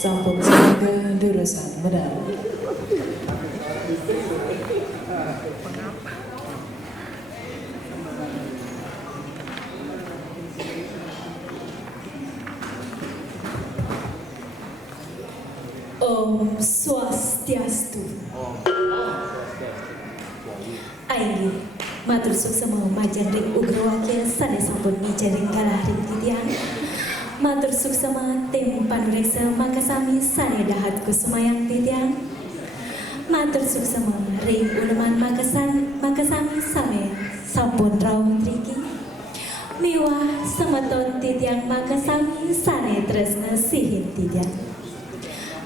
Sampun saga deresan medal. Om Swastiastu. Aini matur suksema majang ring ugrawakya sane sampun mijaring kalah ring titiang. Matur suksema tim panureksa makasami sane dahat kusumayang titiang. Matur suksema ring uleman makasami same sampun rawuh triki. Miwah semeton titiang makasami sane tresna sihin titiang.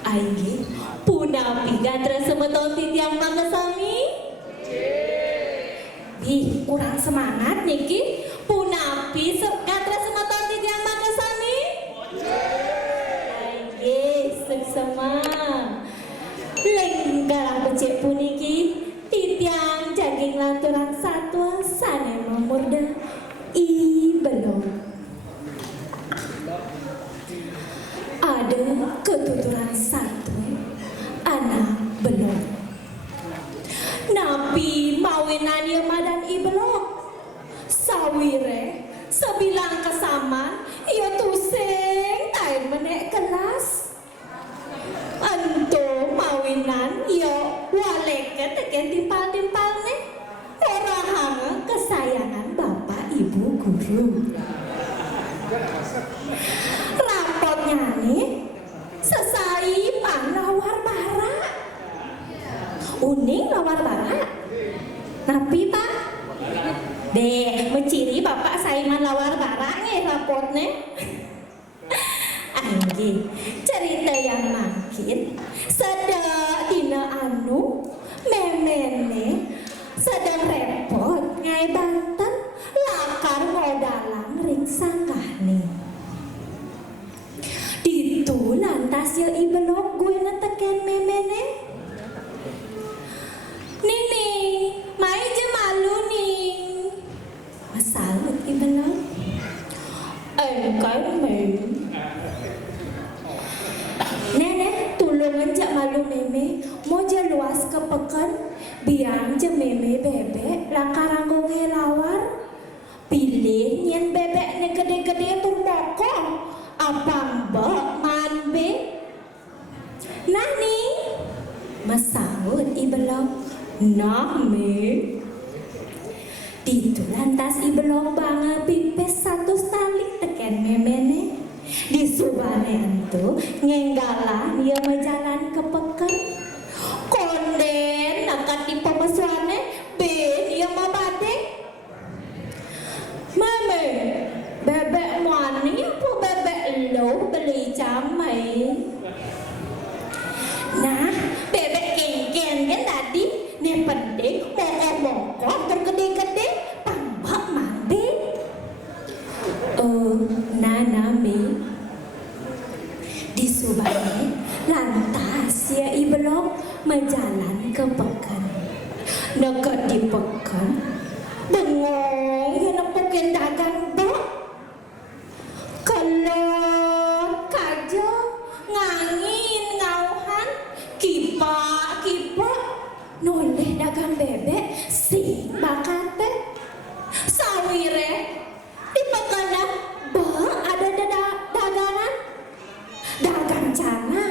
Ainggi punapi gatra semeton titiang makasami. Ih, kurang semangat niki. Punapi gatra semeton titiang makasami. Seksama lenggarang becek puniki titiang jaging lanturan satwa sane memurda i belum ada ketuturan satwa anak belum nabi mawinan ya madan i belum sawire sebilang kesaman ia tusing tain menek kelas anto mawinan yo waleket teken timpal-timpal nih orang hanga kesayangan bapak ibu guru rapotnya nih sesai pan lawar bara uning lawar bara tapi pak deh menciri bapak saiman lawar bara nih rapotnya. Anggi cerita yang makin sedang dina anu memene sedang repot ngai Banten lakar modalang ring sanggah nih ditu lantas ya ibelok gue neteken memene nini mai je malu nih masalah ibelok kan main nenek tulung aja malu meme mau luas ke pekan biang je meme bebek lakaranggung helawar pilih nyen bebek ne gede-gede tur mokong apa mbak manbe nani masaud ibelok nah me ditu lantas ibelok bangga pipes satu tali teken memene di subane antu ngenggalan dia menjalan ke pekan konden nakat di pemesuane ben dia mabade mame bebek mani apa bebek lo beli camai nah bebek kengken kan tadi ne pendek mokok-mokok tergede-gede tambah mande nana me di subane lantas ya ibelok menjalan ke pekan dekat di pekan bengong ya nepokin dagang bok kelot kajo ngangin ngauhan kipa noleh dagang bebek si bakate sawire di pekana ada dagangan dagang cana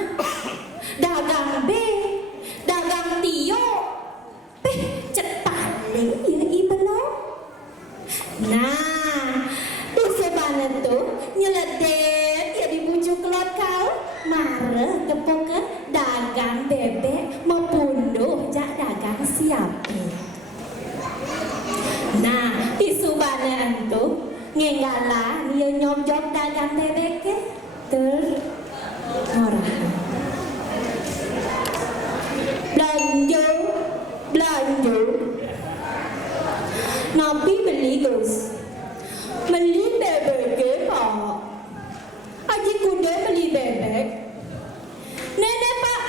dagang B dagang tio cepaling ya ibelok nah di sebana tuh nyeledet ya di bujuk kelot kau marah kepokan dagang bebek mempunduh jak dagang siapa nah di subana tuh ngenggala dia nyom-nyom dagang bebek ke terorah belanja nabi beli guys beli bebek ke pak aji kuda beli bebek nenek pak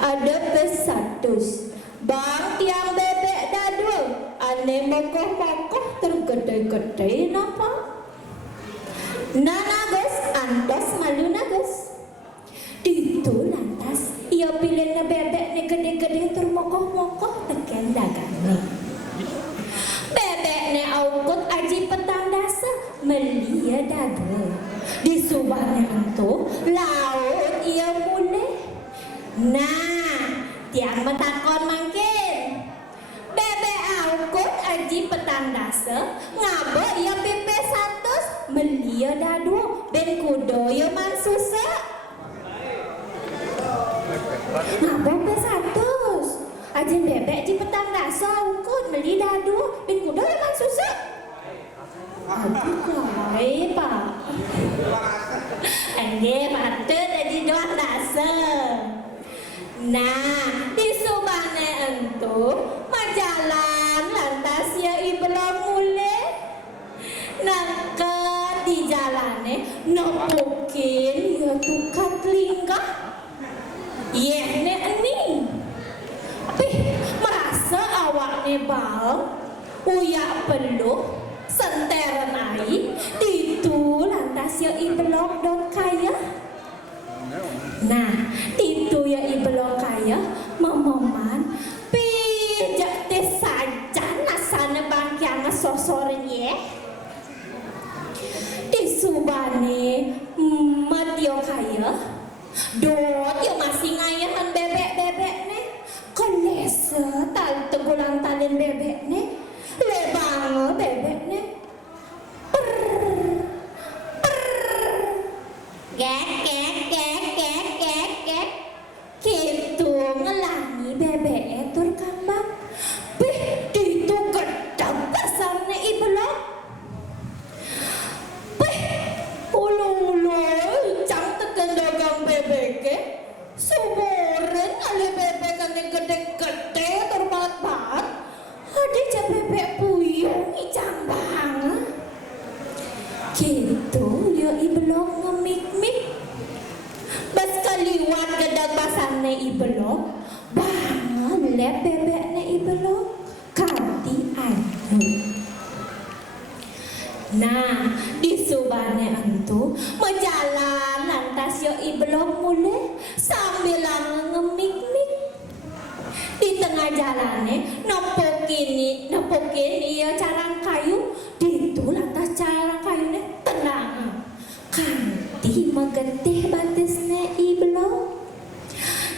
ada pesatus bang tiang bebek dan ane mokoh-mokoh tergede-gede napa? Nagus antos malu nagus. Itu lantas ia pilih bebek ne gede-gede termokoh-mokoh teken dagangnya. Bebek ne aukut aji petang dasa melia dada. Di subahnya itu laut ia mulai. Nah, tiang metakon mangkin. Bebek aukut aji petang dasa ngabo ia pepe satus melia dadu ben kudo ia mansusa. Ngabo pepe satus aji bebek di petang dasa aukut melia dadu ben kudo ia mansusa. Aduh kai pak. Angge patut aji doang dasa. Nah, di subane entu majalan lantas ya ibelong mulai nangke di jalane nopokin ya tukar lingkah ne ini pih merasa awakne bal uyak peluh senteren ai ditu lantas ya ibelong dong kaya. Nah, itu ya ibelong kaya memoman pijak teh saja nasana bangkiang sosoren ye. Di subane matio kaya dot yo masih ngayahan bebek-bebek ne. Kolese tal tegulang talen bebek ne. Lebang bebek ne. Gitu ngelangi bebek tur kambang. Bih itu gedang besarnya ibelong. Bih ulu-ulu cang tekan dagang bebek suburen ale bebek kan gede-gede tur banget. Ada aja bebek puyung icang bang. Gitu ya ibelong ngemik-mik. Bas kaliwat gedang basarne ibelong banget lep bebekne ibelong kanti ayu. Nah, di subane entu menjalan lantas yo ibelong mulai sambil ngemik-mik. Di tengah jalannya nopokin iya carang kayu ditu lantas carang kayunya tenang kanti megetih batisnya ibelong.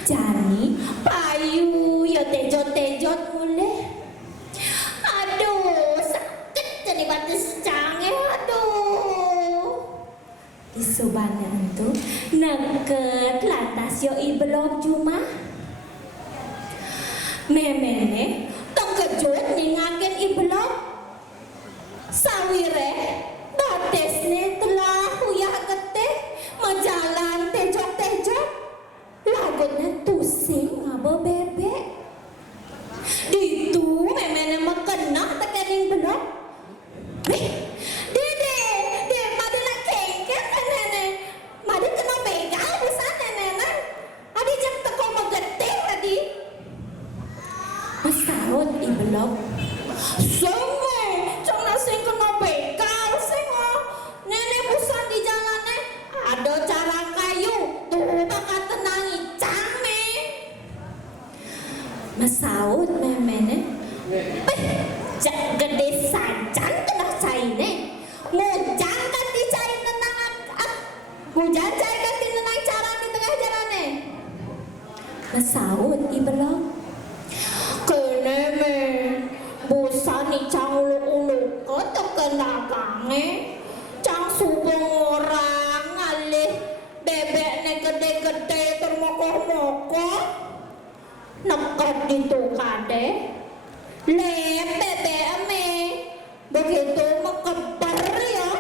Jani payu ya tejot-tejot mulai. Aduh sakit jadi batis canggih aduh. Di subana itu neket lantas yo ibelong cuma memene terkejut ningakin ibelong sawire batisnya telah uyah getih menjalan tejok-tejok lagutnya tusing ngabo bebek. Ditu memene mekenah tekan ibelong. Dede madi nak kengken nenek madi kena begal busan nenek adi jam teko megetih tadi. Masaut ibelong songo cong nasi kena begal sengo nenek busan di jalannya ada cara kayu tuh bakal tenangi came. Masaut memene jak gede sajan kena caine ngujang kan di cain tenang ngujang cain kan di tenang cara di tengah jalannya. Masaut ibelong kene me busan ni cang ulu ke tekan dagange cang subung orang ngalih bebek ne gede-gede termokoh-mokoh nekat gitu kade lep bebek me begitu mekeber ya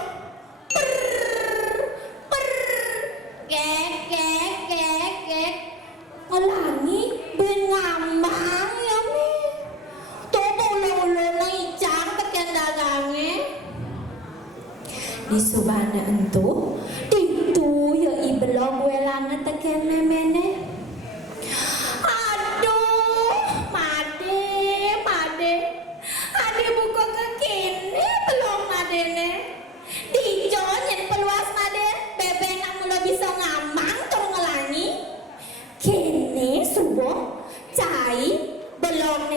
kek ngelangi ben ngambang ya me tuh ulu-ulu naicang tekan dagange. Di subana entu ditu ya ibelong welangan tekan memene. Aduh made adi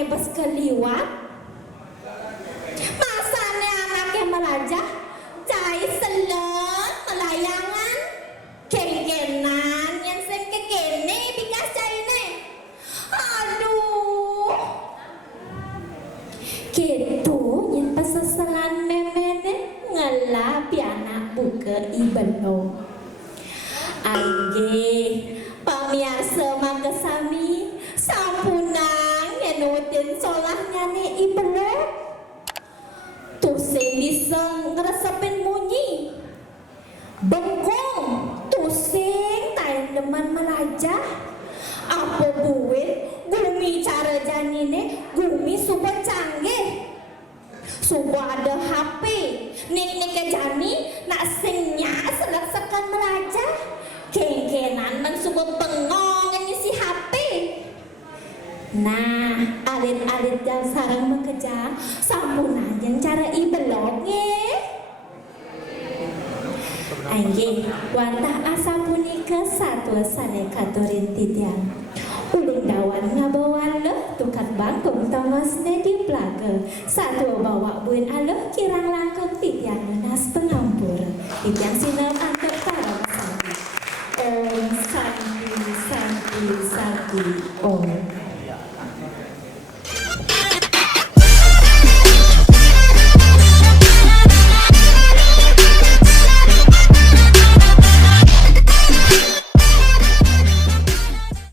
bas keliwat. Masane anaknya melajah, cai seleng melayangan, kegenan yang sing kekene bikas caine. Aduh, gitu yang peseselan memene ngelapi anak buka ibelo. Angge pamirsa makasami sampunang nyenutin solahnya nih ibelo. Tusing diseng ngeresepin munyi, bengkong tusing tayin deman melajah. Apa buin gumi cara janine gumi super canggih, super ada HP nik ke jani nak singnya selak-sekan melajah. Kengkenan man super bengong ngisi HP. Nah, alit-alit yang sarang mengejar sampunan yang cara ibeloknya. Angge, wantah asa punika satu sane katurin titiang. Uling dawan ngabawan leh tukar bangkung tongosne di plaga. Satu bawa buin aleh kirang langkung titiang nas pengampur. Titiang sinal antar para sandi. Om santi santi santi om.